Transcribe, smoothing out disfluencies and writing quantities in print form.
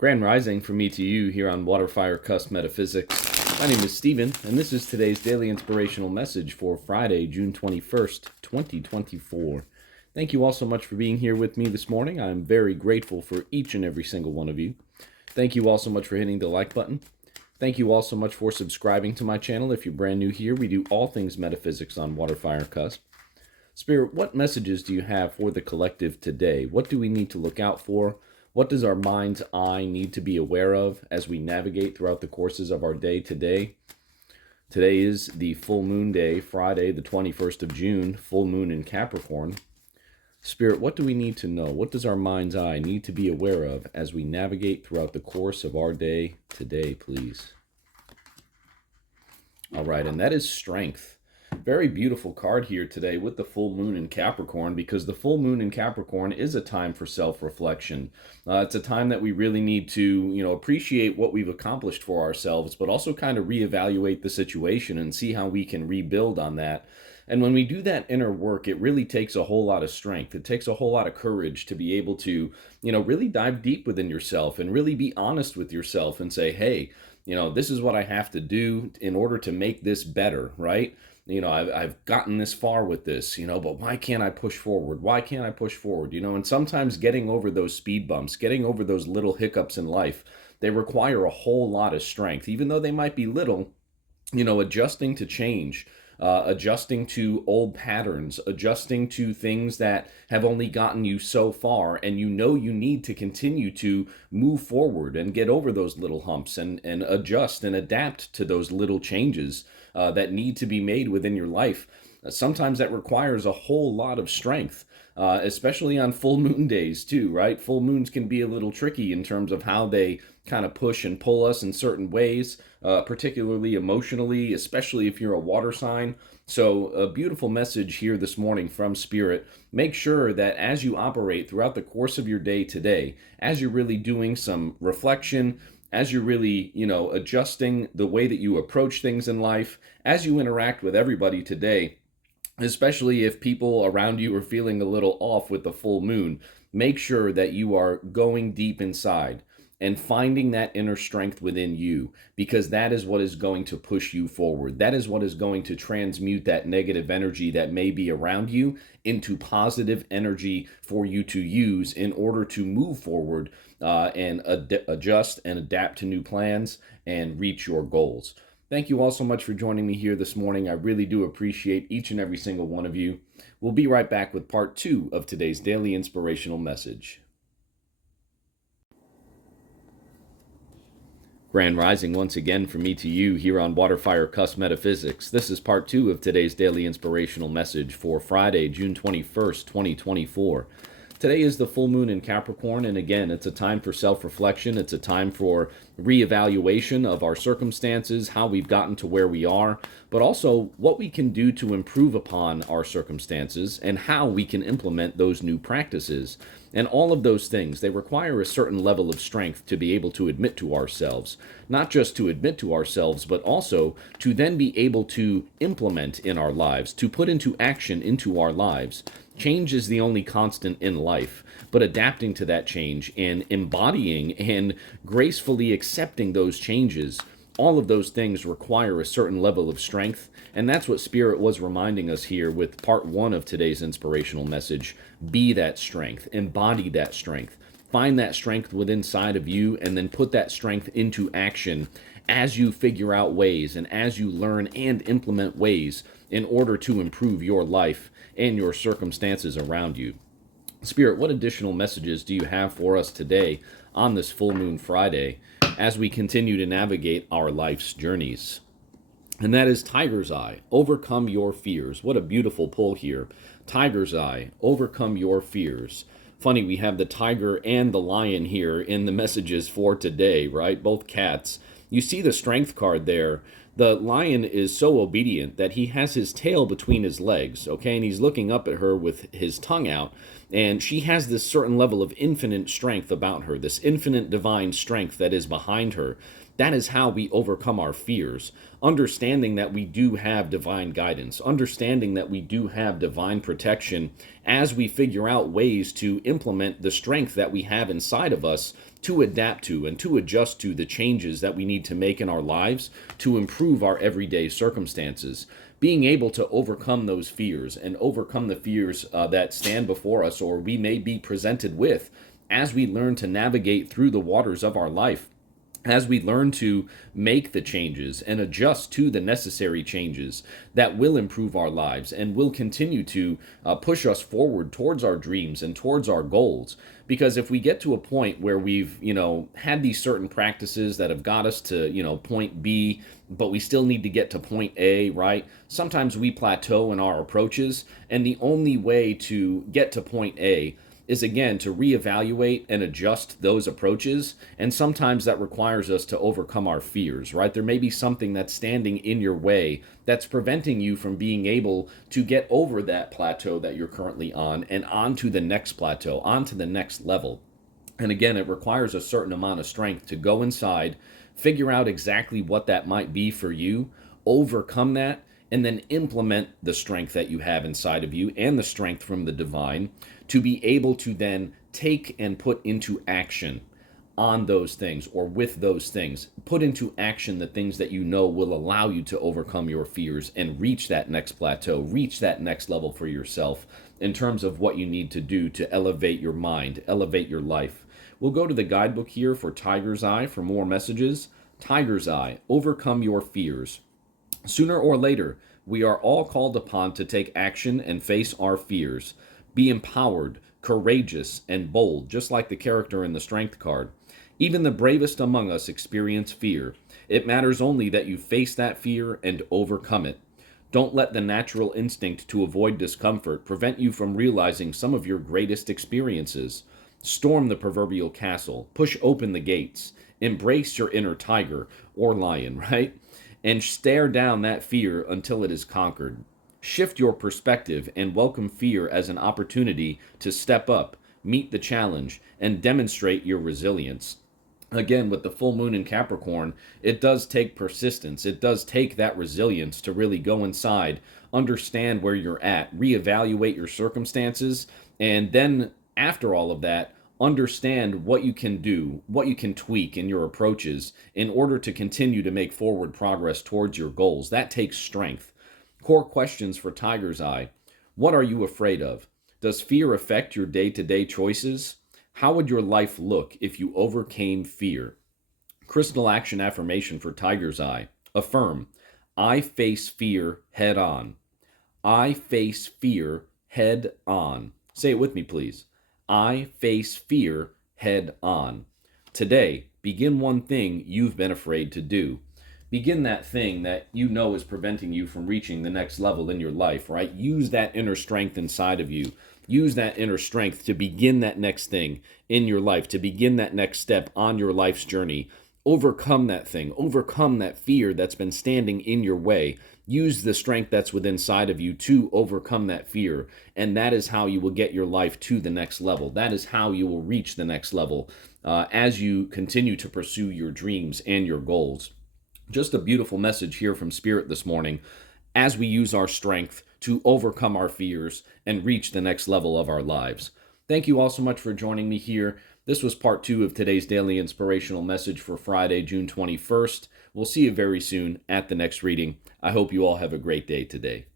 Grand Rising from me to you here on WaterFireCusp Metaphysics. My name is Stephen, and this is today's daily inspirational message for Friday, June 21st, 2024. Thank you all so much for being here with me this morning. I'm very grateful for each and every single one of you. Thank you all so much for hitting the like button. Thank you all so much for subscribing to my channel. If you're brand new here, we do all things metaphysics on WaterFireCusp. Spirit, what messages do you have for the collective today? What do we need to look out for? What does our mind's eye need to be aware of as we navigate throughout the courses of our day today? Today is the full moon day, Friday, the 21st of June, full moon in Capricorn. Spirit, what do we need to know? What does our mind's eye need to be aware of as we navigate throughout the course of our day today, please? All right, and that is strength. Very beautiful card here today with the full moon in Capricorn, because the full moon in Capricorn is a time for self-reflection. It's a time that we really need to, appreciate what we've accomplished for ourselves, but also kind of reevaluate the situation and see how we can rebuild on that. And when we do that inner work, it really takes a whole lot of strength. It takes a whole lot of courage to be able to, really dive deep within yourself and really be honest with yourself and say, hey, this is what I have to do in order to make this better, right? I've gotten this far with this, but why can't I push forward? Why can't I push forward? And sometimes getting over those speed bumps, getting over those little hiccups in life, they require a whole lot of strength, even though they might be little, adjusting to change, adjusting to old patterns, adjusting to things that have only gotten you so far, and you need to continue to move forward and get over those little humps and adjust and adapt to those little changes that need to be made within your life. Sometimes that requires a whole lot of strength, especially on full moon days too, right? Full moons can be a little tricky in terms of how they kind of push and pull us in certain ways, particularly emotionally, especially if you're a water sign. So a beautiful message here this morning from Spirit. Make sure that as you operate throughout the course of your day today, as you're really doing some reflection, as you're really, adjusting the way that you approach things in life, as you interact with everybody today, especially if people around you are feeling a little off with the full moon, make sure that you are going deep inside and finding that inner strength within you, because that is what is going to push you forward. That is what is going to transmute that negative energy that may be around you into positive energy for you to use in order to move forward and adjust and adapt to new plans and reach your goals. Thank you all so much for joining me here this morning. I really do appreciate each and every single one of you. We'll be right back with part 2 of today's daily inspirational message. Grand Rising once again from me to you here on WaterFireCusp Metaphysics. This is part 2 of today's daily inspirational message for Friday, June 21st, 2024. Today is the full moon in Capricorn, and again, it's a time for self-reflection. It's a time for reevaluation of our circumstances, how we've gotten to where we are, but also what we can do to improve upon our circumstances and how we can implement those new practices. And all of those things, they require a certain level of strength to be able to admit to ourselves. Not just to admit to ourselves, but also to then be able to implement in our lives, to put into action into our lives. Change is the only constant in life, but adapting to that change and embodying and gracefully accepting those changes, all of those things require a certain level of strength, and that's what Spirit was reminding us here with part 1 of today's inspirational message. Be that strength, embody that strength, find that strength within inside of you, and then put that strength into action as you figure out ways and as you learn and implement ways in order to improve your life and your circumstances around you. Spirit, what additional messages do you have for us today on this full moon Friday as we continue to navigate our life's journeys? And that is Tiger's Eye, overcome your fears. What a beautiful pull here. Tiger's Eye, overcome your fears. Funny, we have the tiger and the lion here in the messages for today, right? Both cats. You see the strength card there. The lion is so obedient that he has his tail between his legs, okay? And he's looking up at her with his tongue out. And she has this certain level of infinite strength about her, this infinite divine strength that is behind her. That is how we overcome our fears. Understanding that we do have divine guidance, understanding that we do have divine protection as we figure out ways to implement the strength that we have inside of us to adapt to and to adjust to the changes that we need to make in our lives to improve our everyday circumstances. Being able to overcome those fears and overcome the fears that stand before us or we may be presented with as we learn to navigate through the waters of our life, as we learn to make the changes and adjust to the necessary changes that will improve our lives and will continue to push us forward towards our dreams and towards our goals. Because if we get to a point where we've, had these certain practices that have got us to, point B, but we still need to get to point A, right? Sometimes we plateau in our approaches, and the only way to get to point A is again to reevaluate and adjust those approaches. And sometimes that requires us to overcome our fears, right? There may be something that's standing in your way that's preventing you from being able to get over that plateau that you're currently on and onto the next plateau, onto the next level. And again, it requires a certain amount of strength to go inside, figure out exactly what that might be for you, overcome that, and then implement the strength that you have inside of you and the strength from the divine to be able to then take and put into action on those things or with those things. Put into action the things that you know will allow you to overcome your fears and reach that next plateau, reach that next level for yourself in terms of what you need to do to elevate your mind, elevate your life. We'll go to the guidebook here for Tiger's Eye for more messages. Tiger's Eye, overcome your fears. Sooner or later, we are all called upon to take action and face our fears. Be empowered, courageous, and bold, just like the character in the Strength card. Even the bravest among us experience fear. It matters only that you face that fear and overcome it. Don't let the natural instinct to avoid discomfort prevent you from realizing some of your greatest experiences. Storm the proverbial castle, push open the gates, embrace your inner tiger or lion, right? And stare down that fear until it is conquered. Shift your perspective and welcome fear as an opportunity to step up, meet the challenge, and demonstrate your resilience. Again, with the full moon in Capricorn, it does take persistence. It does take that resilience to really go inside, understand where you're at, reevaluate your circumstances, and then after all of that, understand what you can do, what you can tweak in your approaches in order to continue to make forward progress towards your goals. That takes strength. Core questions for Tiger's Eye. What are you afraid of? Does fear affect your day-to-day choices? How would your life look if you overcame fear? Crystal action affirmation for Tiger's Eye. Affirm. I face fear head on. I face fear head on. Say it with me, please. I face fear head on. Today, begin one thing you've been afraid to do. Begin that thing that you know is preventing you from reaching the next level in your life, right? Use that inner strength inside of you. Use that inner strength to begin that next thing in your life, to begin that next step on your life's journey. Overcome that thing. Overcome that fear that's been standing in your way. Use the strength that's within inside of you to overcome that fear. And that is how you will get your life to the next level. That is how you will reach the next level as you continue to pursue your dreams and your goals. Just a beautiful message here from Spirit this morning as we use our strength to overcome our fears and reach the next level of our lives. Thank you all so much for joining me here. This was part 2 of today's daily inspirational message for Friday, June 21st. We'll see you very soon at the next reading. I hope you all have a great day today.